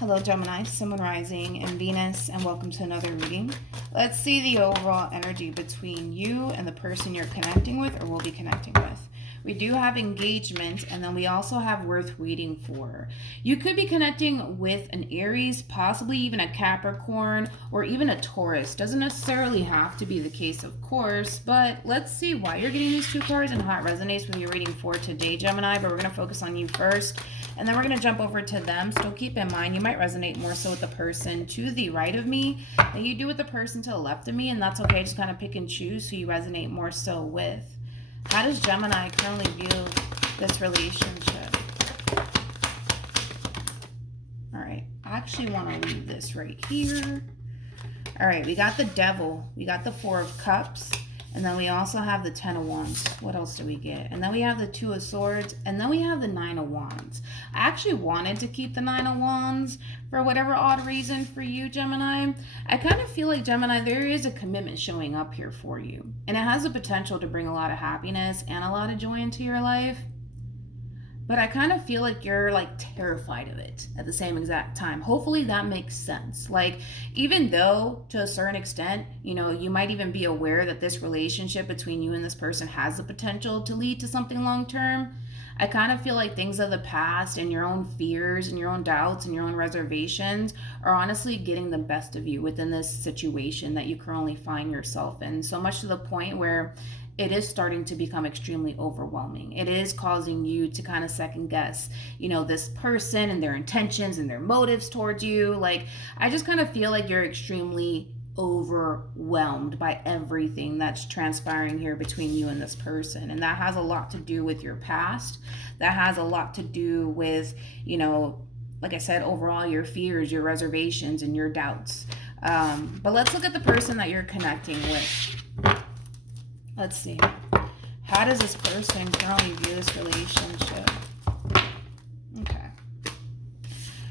Hello Gemini, Sun, Rising, and Venus, and welcome to another reading. Let's see the overall energy between you and the person you're connecting with or will be connecting with. We do have engagement, and then we also have worth waiting for. You could be connecting with an Aries, possibly even a Capricorn, or even a Taurus. Doesn't necessarily have to be the case, of course, but let's see why you're getting these two cards and how it resonates with your reading for today, Gemini. But we're going to focus on you first, and then we're going to jump over to them. Still keep in mind, you might resonate more so with the person to the right of me than you do with the person to the left of me, and that's okay. Just kind of pick and choose who you resonate more so with. How does Gemini currently view this relationship? All right, I actually want to leave this right here. All right, we got the Devil, we got the Four of Cups, and then we also have the Ten of Wands. What else do we get? And then we have the Two of Swords, and then we have the Nine of Wands. I actually wanted to keep the Nine of Wands for whatever odd reason for you, Gemini. I kind of feel like, Gemini, there is a commitment showing up here for you. And it has the potential to bring a lot of happiness and a lot of joy into your life. But I kind of feel like you're like terrified of it at the same exact time. Hopefully that makes sense. Like, even though to a certain extent, you know, you might even be aware that this relationship between you and this person has the potential to lead to something long term, I kind of feel like things of the past and your own fears and your own doubts and your own reservations are honestly getting the best of you within this situation that you currently find yourself in. So much to the point where it is starting to become extremely overwhelming. It is causing you to kind of second guess, you know, this person and their intentions and their motives towards you. Like, I just kind of feel like you're extremely overwhelmed by everything that's transpiring here between you and this person. And that has a lot to do with your past. That has a lot to do with, you know, like I said, overall your fears, your reservations, and your doubts. But let's look at the person that you're connecting with. Let's see. How does this person currently view this relationship? Okay.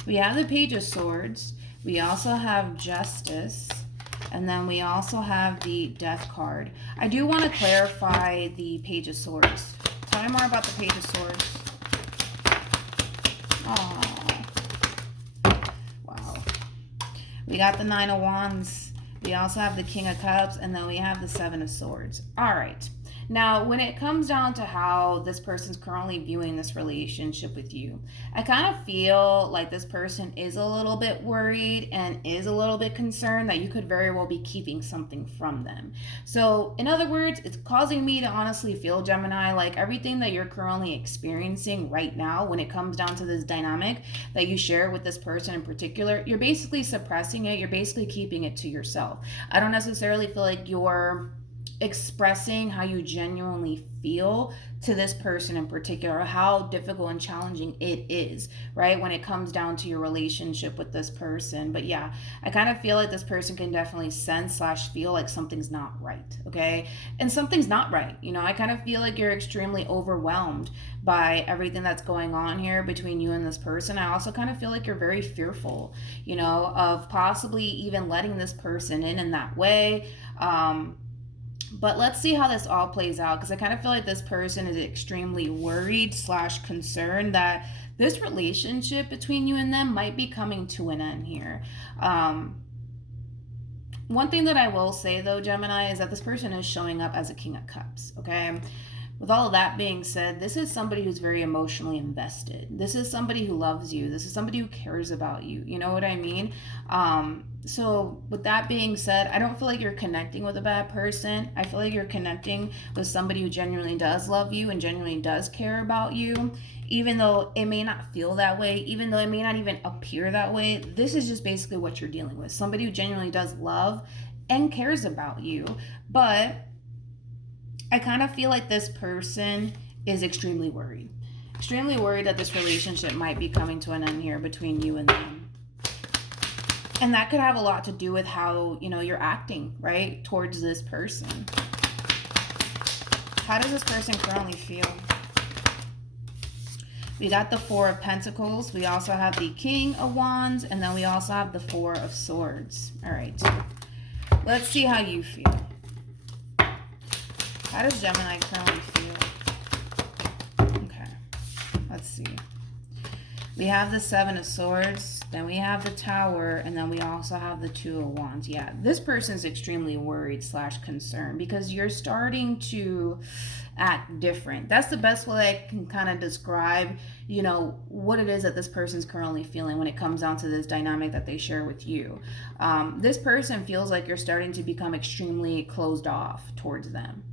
We have the Page of Swords. We also have Justice. And then we also have the Death card. I do want to clarify the Page of Swords. Tell me more about the Page of Swords. Oh, wow. We got the Nine of Wands. We also have the King of Cups, and then we have the Seven of Swords. All right. Now, when it comes down to how this person's currently viewing this relationship with you, I kind of feel like this person is a little bit worried and is a little bit concerned that you could very well be keeping something from them. So, in other words, it's causing me to honestly feel, Gemini, like everything that you're currently experiencing right now when it comes down to this dynamic that you share with this person in particular, you're basically suppressing it. You're basically keeping it to yourself. I don't necessarily feel like you're expressing how you genuinely feel to this person in particular, how difficult and challenging it is, right, when it comes down to your relationship with this person. But yeah, I kind of feel like this person can definitely sense / feel like something's not right, okay? And something's not right. You know, I kind of feel like you're extremely overwhelmed by everything that's going on here between you and this person. I also kind of feel like you're very fearful, you know, of possibly even letting this person in that way. But let's see how this all plays out, because I kind of feel like this person is extremely worried / concerned that this relationship between you and them might be coming to an end here. One thing that I will say, though, Gemini, is that this person is showing up as a King of Cups, okay? With all of that being said, this is somebody who's very emotionally invested. This is somebody who loves you. This is somebody who cares about you. You know what I mean? So with that being said, I don't feel like you're connecting with a bad person. I feel like you're connecting with somebody who genuinely does love you and genuinely does care about you. Even though it may not feel that way, even though it may not even appear that way, this is just basically what you're dealing with. Somebody who genuinely does love and cares about you. But I kind of feel like this person is extremely worried that this relationship might be coming to an end here between you and them. And that could have a lot to do with how, you know, you're acting, right, towards this person. How does this person currently feel? We got the Four of Pentacles. We also have the King of Wands, and then we also have the Four of Swords. All right. Let's see how you feel. How does Gemini currently feel? Okay, let's see. We have the Seven of Swords. Then we have the Tower, and then we also have the Two of Wands. Yeah, this person's extremely worried / concerned because you're starting to act different. That's the best way I can kind of describe, you know, what it is that this person's currently feeling when it comes down to this dynamic that they share with you. This person feels like you're starting to become extremely closed off towards them.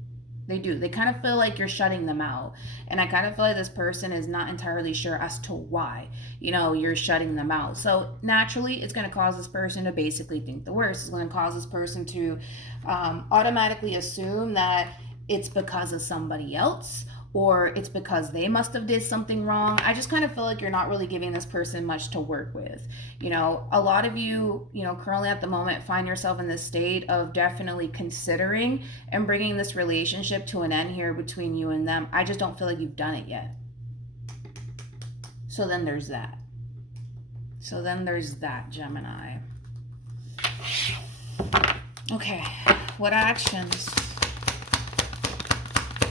They do. They kind of feel like you're shutting them out. And I kind of feel like this person is not entirely sure as to why, you know, you're shutting them out. So naturally, it's going to cause this person to basically think the worst. It's going to cause this person to automatically assume that it's because of somebody else, or it's because they must have did something wrong. I just kind of feel like you're not really giving this person much to work with. You know, a lot of you, you know, currently at the moment find yourself in this state of definitely considering and bringing this relationship to an end here between you and them. I just don't feel like you've done it yet. So then there's that. Gemini. Okay, what actions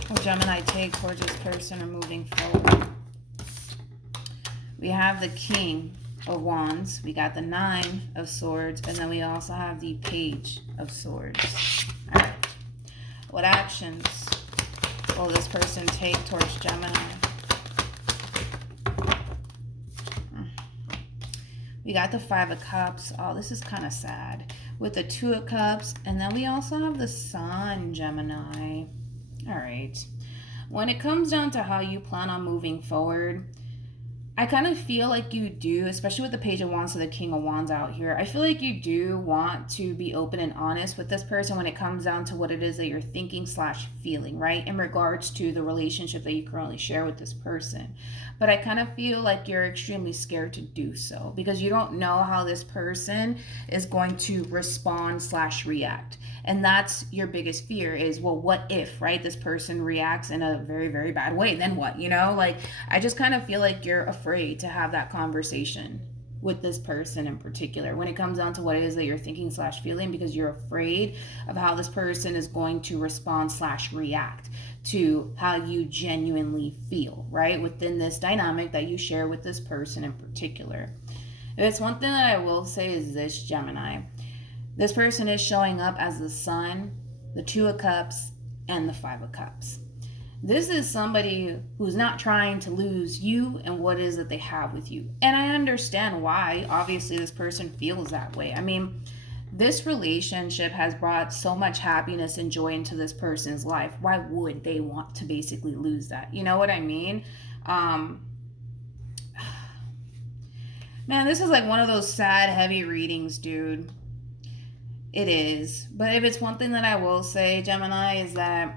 will Gemini take towards this person or moving forward? We have the King of Wands, we got the Nine of Swords, and then we also have the Page of Swords. All right. What actions will this person take towards Gemini? We got the Five of Cups. Oh, this is kind of sad. With the Two of Cups, and then we also have the Sun, Gemini. All right. When it comes down to how you plan on moving forward, I kind of feel like you do, especially with the Page of Wands to the King of Wands out here, I feel like you do want to be open and honest with this person when it comes down to what it is that you're thinking / feeling, right? In regards to the relationship that you currently share with this person. But I kind of feel like you're extremely scared to do so because you don't know how this person is going to respond / react. And that's your biggest fear is, well, what if, right? This person reacts in a very, very bad way. Then what, you know? Like, I just kind of feel like you're afraid to have that conversation with this person in particular when it comes down to what it is that you're thinking / feeling, because you're afraid of how this person is going to respond / react to how you genuinely feel, right? Within this dynamic that you share with this person in particular. If it's one thing that I will say is this, Gemini. This person is showing up as the Sun, the Two of Cups, and the Five of Cups. This is somebody who's not trying to lose you and what it is that they have with you. And I understand why, obviously, this person feels that way. I mean, this relationship has brought so much happiness and joy into this person's life. Why would they want to basically lose that? You know what I mean? Man, this is like one of those sad, heavy readings, dude. It is. But if it's one thing that I will say, Gemini, is that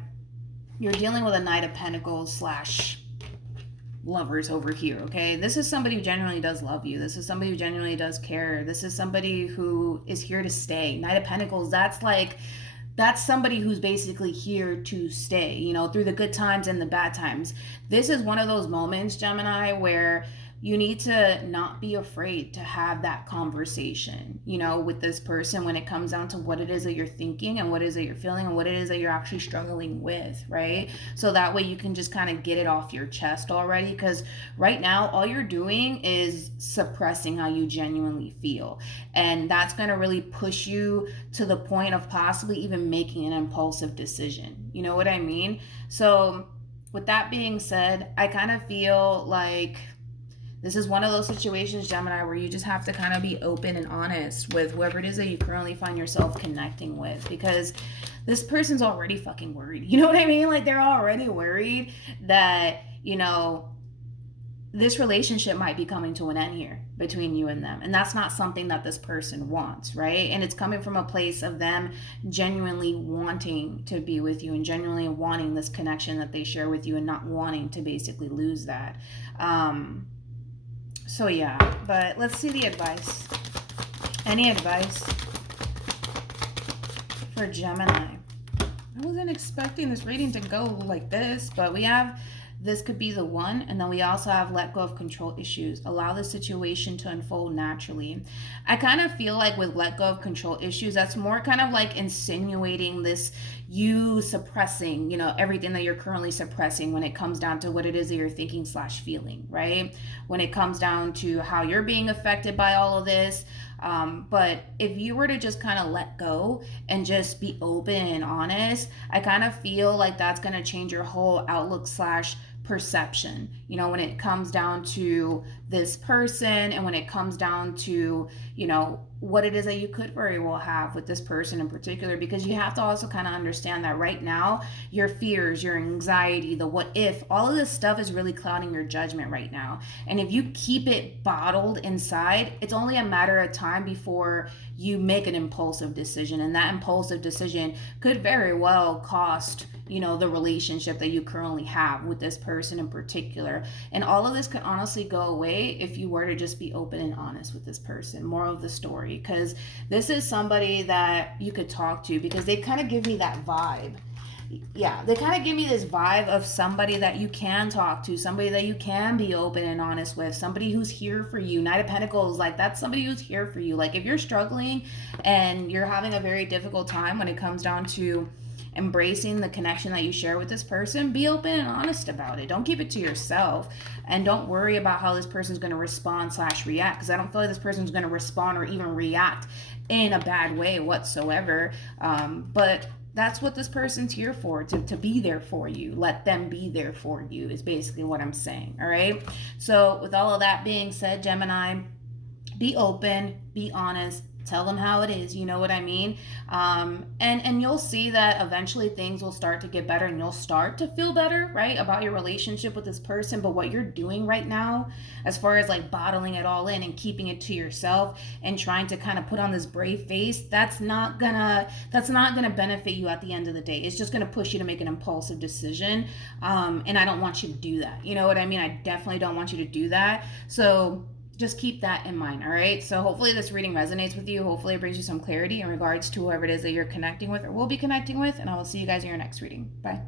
you're dealing with a Knight of Pentacles / lovers over here, okay? This is somebody who genuinely does love you. This is somebody who genuinely does care. This is somebody who is here to stay. Knight of Pentacles, that's somebody who's basically here to stay, you know, through the good times and the bad times. This is one of those moments, Gemini, where you need to not be afraid to have that conversation, you know, with this person when it comes down to what it is that you're thinking and what it is that you're feeling and what it is that you're actually struggling with, right? So that way you can just kind of get it off your chest already, because right now all you're doing is suppressing how you genuinely feel. And that's going to really push you to the point of possibly even making an impulsive decision. You know what I mean? So with that being said, I kind of feel like this is one of those situations, Gemini, where you just have to kind of be open and honest with whoever it is that you currently find yourself connecting with, because this person's already fucking worried. You know what I mean? Like, they're already worried that, you know, this relationship might be coming to an end here between you and them. And that's not something that this person wants, right? And it's coming from a place of them genuinely wanting to be with you and genuinely wanting this connection that they share with you and not wanting to basically lose that. So yeah, but let's see the advice. Any advice for Gemini? I wasn't expecting this reading to go like this, but we have this could be the one. And then we also have let go of control issues. Allow the situation to unfold naturally. I kind of feel like with let go of control issues, that's more kind of like insinuating this you suppressing, everything that you're currently suppressing when it comes down to what it is that you're thinking slash feeling, right? When it comes down to how you're being affected by all of this. But if you were to just kind of let go and just be open and honest, I kind of feel like that's going to change your whole outlook slash perception, when it comes down to this person and when it comes down to, what it is that you could very well have with this person in particular, because you have to also kind of understand that right now, your fears, your anxiety, the what if, all of this stuff is really clouding your judgment right now. And if you keep it bottled inside, it's only a matter of time before you make an impulsive decision. And that impulsive decision could very well cost, the relationship that you currently have with this person in particular. And all of this could honestly go away if you were to just be open and honest with this person. Moral of the story, because this is somebody that you could talk to, because they kind of give me that vibe. Yeah, they kind of give me this vibe of somebody that you can talk to, somebody that you can be open and honest with, somebody who's here for you. Knight of Pentacles, like that's somebody who's here for you. Like if you're struggling and you're having a very difficult time when it comes down to embracing the connection that you share with this person, be open and honest about it. Don't keep it to yourself, and don't worry about how this person's going to respond slash react, because I don't feel like this person's going to respond or even react in a bad way whatsoever. But that's what this person's here for, to be there for you. Let them be there for you is basically what I'm saying. All right. So with all of that being said, Gemini, be open, be honest, tell them how it is, you know what I mean? And you'll see that eventually things will start to get better, and you'll start to feel better, right, about your relationship with this person. But what you're doing right now, as far as like bottling it all in and keeping it to yourself and trying to kind of put on this brave face, that's not gonna benefit you at the end of the day. It's just gonna push you to make an impulsive decision. And I don't want you to do that. You know what I mean? I definitely don't want you to do that. So just keep that in mind, all right? So hopefully this reading resonates with you. Hopefully it brings you some clarity in regards to whoever it is that you're connecting with or will be connecting with. And I will see you guys in your next reading. Bye.